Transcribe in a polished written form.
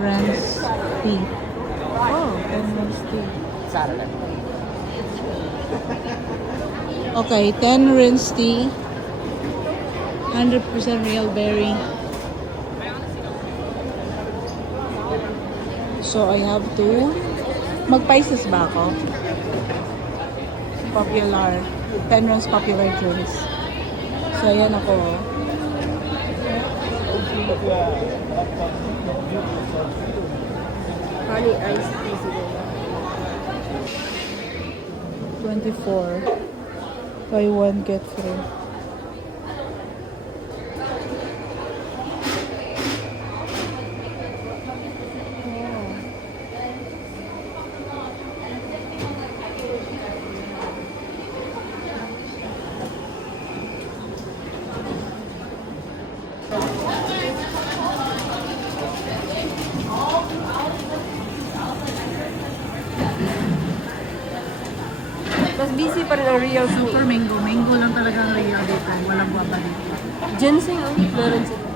Rens tea. Oh, 10 Rens tea. Saturday. Okay, 10 Rens tea. 100% real berry. So, I have to... Mag-Pisces ba ako? Popular. 10 Rens popular drinks. So, ayan ako. Honey iced tea siguro. 24. Buy one, get free. Mas busy pa rin ang Real Super mango. Mango lang talaga ang real dito. Walang guaba dito. Ginseng, oh. Meron sila.